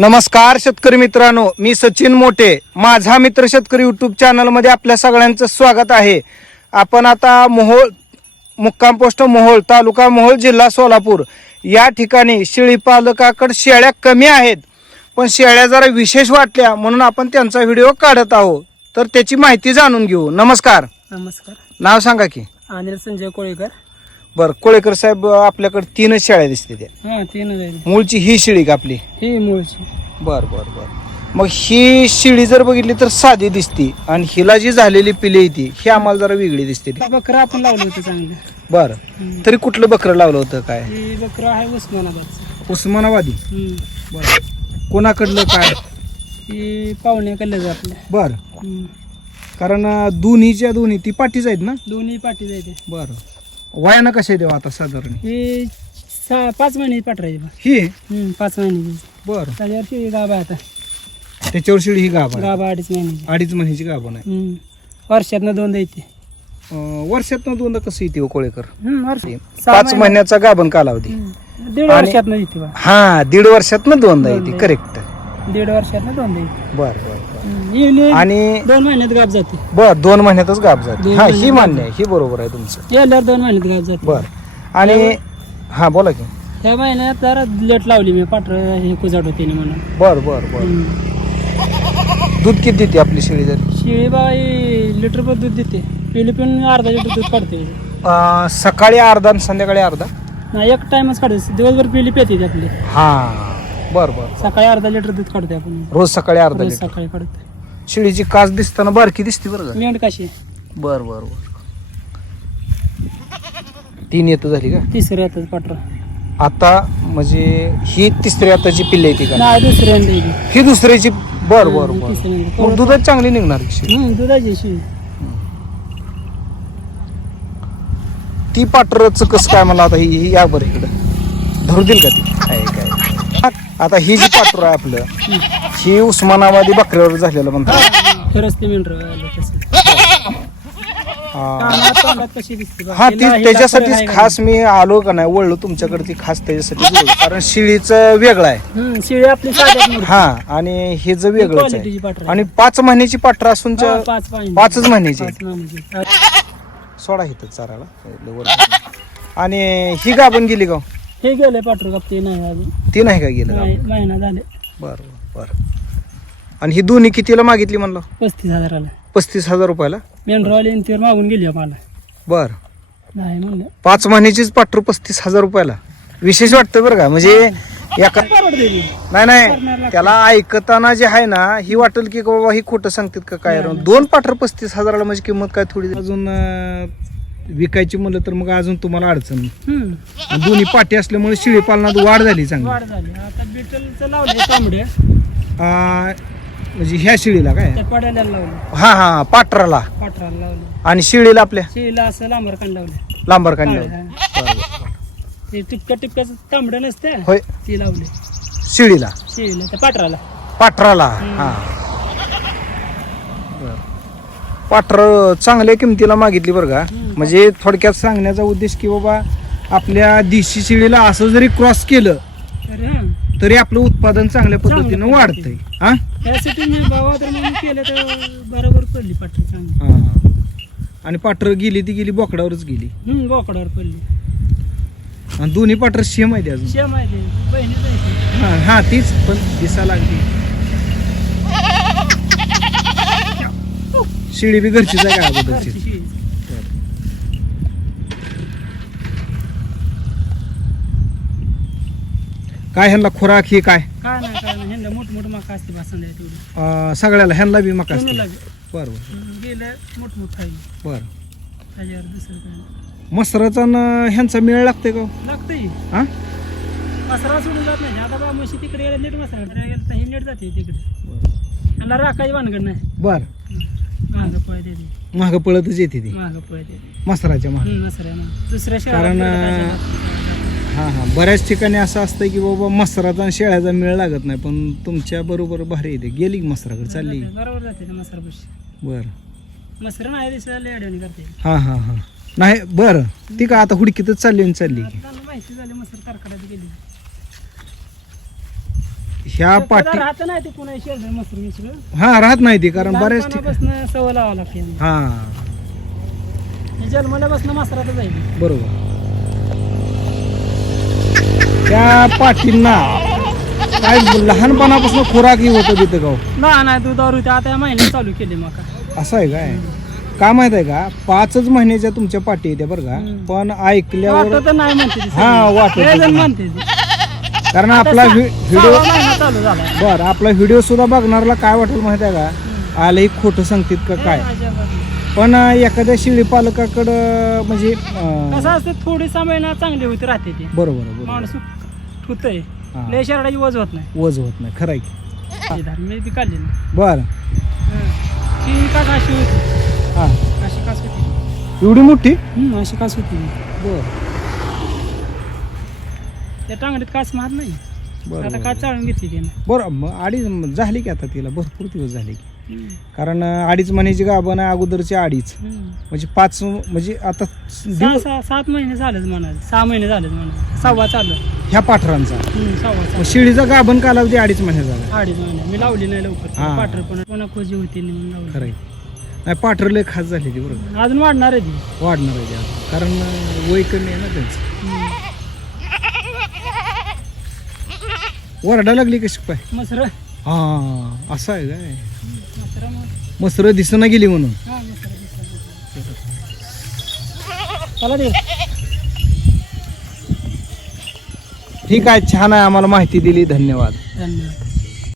नमस्कार शेतकरी मित्रांनो मी सचिन मोठे. माझा मित्र शेतकरी युट्यूब चॅनलमध्ये आपल्या सगळ्यांचं स्वागत आहे. आपण आता मोहोळ मुक्काम पोस्ट मोहोळ तालुका मोहोळ जिल्हा सोलापूर. या ठिकाणी शेळी पालकाकडे शेळ्या कमी आहेत. पण शेळ्या जरा विशेष वाटल्या म्हणून आपण त्यांचा व्हिडिओ काढत आहोत. तर त्याची माहिती जाणून घेऊ. नमस्कार. नमस्कार. नाव सांगा की. अनिल संजय कोळेकर. बरं कोळेकर साहेब आपल्याकडे तीनच शेळ्या दिसते त्या. हां तीन जाईल मूळची ही शेळी का आपली? ही मूळची. बर बर बर. मग ही शिडी जर बघितली तर साधी दिसती आणि हिला जी झालेली पिले ती ही आम्हाला जरा वेगळी दिसते बकरं आपण लावलं होतं चांगलं. बर. हम्म. तरी कुठलं बकरं लावलं होतं काय? ही बकरं आहे उस्मानाबादचं. उस्मानाबादी? हम्म. बर. कोणाकडलं काय? ही पाहुणे कल्ल्याचं आपल्या बर. हम्म. कारण अं, दोन्हीच्या दोन्ही ती पाठीच आहेत ना? दोन्ही पाठी जायचे बर. वयानं कसे देऊ आता साधारण? ही सहा पाच महिने पाठरायची बा. ही? हम्म, पाच महिन्याची बर. त्याच्यावर ही गाभा आता. त्याच्यावर शिडी ही गाभ आहे. गाभा अडीच महिन्याची अडीच महिन्याची गाभ नाही. हम्म. वर्षातनं दोन द्यायची वर्षातनं दोनदा कसं येते हो कोळेकर? वर्ष सहा पाच महिने- महिन्याचा गाभण कालावधी. हम्म. दीड आणि- वर्षातनं येते बा. हा दीड वर्षातनं दोनदा येते दोनदा. करेक्ट दीड वर्षातनं दोन द्यायची बर बर. आणि दोन महिन्यात गाभ जाते. बर दोन महिन्यातच गाप जाते. दोन हा ही महिन्यात मान्य आहे ही बरोबर आहे तुमचं. यायला दोन महिन्यात गाभ जाते. बर. आणि हा बोला की. ह्या महिन्यात जरा लेट लावली मी पाटर हे कुजाड होते म्हणून. बर बर बर. हम्म. दूध किती देते आपली शेळी जर? शिळी बाई लिटर पर दूध देते. पिली पण अर्धा लिटर दूध काढते. अं, सकाळी अर्धा आणि संध्याकाळी अर्धा? नाही एक टाइमच काढते. दिवसभर पिली पेते ती आपली. हा. बर बर सकाळी अर्धा लिटर दूध काढते आपण. रोज सकाळी अर्धा रोज लिटर. सकाळी काढते शेळीची कास दिसताना बारकी दिसते बरं का? मेंढ कशी? बर बर बर. तीन येतं झाली का? तिसऱ्या येतात पाटर आता म्हणजे ही तिसरी आताची पिल्ले येते का? नाही दुसऱ्यांदा ही दुसऱ्याची बर बर बर. तिसऱ्यांदा मग दुधात चांगली निघणार की शेळी. हम्म, दुधाची ती पाटरच कसं काय मला आता ही ही या बरं इकडं. धरू देईल का ती? काय काय आता ही जी पाटर आहे आपलं ही उस्मानाबादी बकऱ्यावर झालेलं म्हणतात खरंच ते मेंढर तसं हा. कानात तोंडात कशी दिसते बा. हा तिला ती त्याच्यासाठीच खास मी आलो का नाही वळलो तुमच्याकडे ती खास त्याच्यासाठी. कारण शिळीचं वेगळं आहे? हम्म, शिळी आपली साध्यात. हा आणि हे ज वेगळंच क्वालिटीची आहे. आणि पाच महिन्याची पाटर असून हा, पाच. पाचच महिन्याची पाच महिन्याची. सोडा इथं चाराला. आणि ही गाभण गेली का हे गेले पाठरू का? ते नाही अजून. ती नाही का गेलं नाही, महिना झाले. बर बर आणि ही दोन्ही कितीला मागितली म्हणलं? पस्तीस हजाराला. पस्तीस हजार रुपयाला? मेंढरवाले इंतिवर मागून गेली मला बर. नाही म्हणलं. पाच महिन्याचीच पाटर पस्तीस हजार रुपयाला. विशेष वाटतं बरं का? म्हणजे एका परवडते. नाही नाही. त्याला ऐकताना जे आहे ना ही वाटेल की बाबा ही खोटं सांगतात का काय. दोन पाटर पस्तीस हजाराला म्हणजे किंमत काय थोडी? अजून अं, विकायची म्हणलं तर मग अजून तुम्हाला अडचण हम्म. आणि दोन्ही पाठी असल्यामुळे शिळी पालनात वाढ झाली चांगली. वाढ झाली. आता बिटलचं लावले तांबडे अं, म्हणजे ह्या शिळीला काय? त्या पड्याला लावले हा हा पाटराला. पाठराला लावले आणि शिळीला आपल्या? शेळीला असं लांबर कान लावले लांबर काढलं काळ्या. ते टिपक्या टिपक्याचं तांबडं नसते होय. ती लावले. शिळीला. शेळीला त्या पाठराला पाटराला. हा. पाटर चांगल्या किमतीला मागितली बरं का. म्हणजे थोडक्यात सांगण्याचा उद्देश की बाबा आपल्या देशी शिळीला असं जरी क्रॉस केलं तर आपलं उत्पादन चांगल्या पद्धतीनं चांगलं वाढतंय. हा? त्यासाठी मी भावा तर मग केलं तर बरोबर पडली पाठर चांगली. हा. आणि पाटर गेली ती गेली बोकडावरच गेली. बोकडावर पडली. आणि दोन्ही पाटर सेम आहे अजून. शेम आहे हा हा तीच. पण दिसा लागली. शिळी बी घरचीच आहे का अगोदरची. काय ह्यांना खुराक ही काय? काय नाही काय नाही. ह्यांना मोठ मोठ मका असते तेवढी. अं, सगळ्याला ह्यांना बी मका असते. बरं बरं. गेलं मोठ मोठ खाईल बरं. त्याच्यावर दुसरं काय नाही. मसराचा न ह्यांचा मेळ लागते का हो? लागतंय. हा? मसरा सोडून जात नाही. आता बा म्हशी तिकडे गेला नीट मसरा. गेला तर हे नीट जाते तिकडे. आणि राखायची भानगड नाही. बर. देते महाग पळतच येते ती. मसराच्या महाग हम्म, मसऱ्या मग. दुसऱ्या कारण, हा हा. बऱ्याच ठिकाणी असं असतं की बाबा मसराचा आणि शेळ्याचा मेळ लागत नाही पण तुमच्या बरोबर भारी येते. गेली की मसराकडे? चालली? बरोबर जाते ते मसरा बशी बर. मसरा नाही अडवणी करते. हा हा हा. नाही बरं. ती का आता हुडकीतच चालली आणि चालली की? आता माहिती झाली मसर कारखान्यात गेली. ह्या पाठी राहत नाही ते पुन्हा शेजार मसरू मिसरू. हा राहत नाही ती कारण बऱ्याच ठिकाणी लहानपणापासून सवय लावा लागते. हा. हे मसरात जाईल बरोबर. त्या पाटींना काय लहानपणापासून खुराकी होतं तिथं गाव. नाही नाही दुधावर होते आता या महिन्यात चालू केली मका. असं आहे काय? काय माहीत आहे का? पाचच महिन्याच्या तुमच्या पाठी येत्या बरं का. पण ऐकल्यावर वाटत नाही म्हणते ती हा, सगळी. वाटत लय जण नाही. म्हणते ती. कारण आपला व्हिडिओ चालू झाला बर आपला व्हिडिओ सुद्धा बघणारला काय वाटेल माहीत आहे का? आलं ही खोटं सांगतात का काय? पण एखाद्या शेळी पालकाकडं म्हणजे अं, कसं असते थोडी महिना चांगली होती राहते ती. बरोबर आहे, बरोबर. माणूस होतंय. हा. लय शरडाची वज होत नाही. वज होत नाही खरं आहे की. ती धार मी बी काढली ना बर. ती का अशी होती? हा. अशी कास होती. एवढी मोठी? हम्म, अशी कास होती. बर. त्या टांगडीत मार नाही. बर आता कास चाळून घेतली त्यानं. बरं मग अडीच झाली की आता तिला? भरपूर दिवस झाले की. कारण अं, अडीच महिन्याची गाभण आहे अगोदरची अडीच? हम्म. म्हणजे पाच म्हणजे आता सहा दिवस सहा सात महिने झालेच म्हणाले. सहा महिने झालेच म्हणाले. सव्वा चालू. ह्या पाठरांचा. हम्म, सव्वा मग चालू शेळीचा गाभण कालावधी अडीच महिने झाला. अडीच महिने. मी लावली नाही लवकर. हा. पाटर पण पुन्हा खोजी होती म्हणून लावली. खरं नाही पाठर लय खास झाली ती बरोबर अजून वाढणार आहे ती. वाढणार आहे ते. आता. कारण अं, वय कमी आहे ना त्यांचं. हम्म. वरडा लागली कशी काय मसर. हा असं आहे काय? मसर मसर दिसना गेली म्हणून. चला दे ठीक आहे छान आहे आम्हाला माहिती दिली धन्यवाद. धन्यवाद.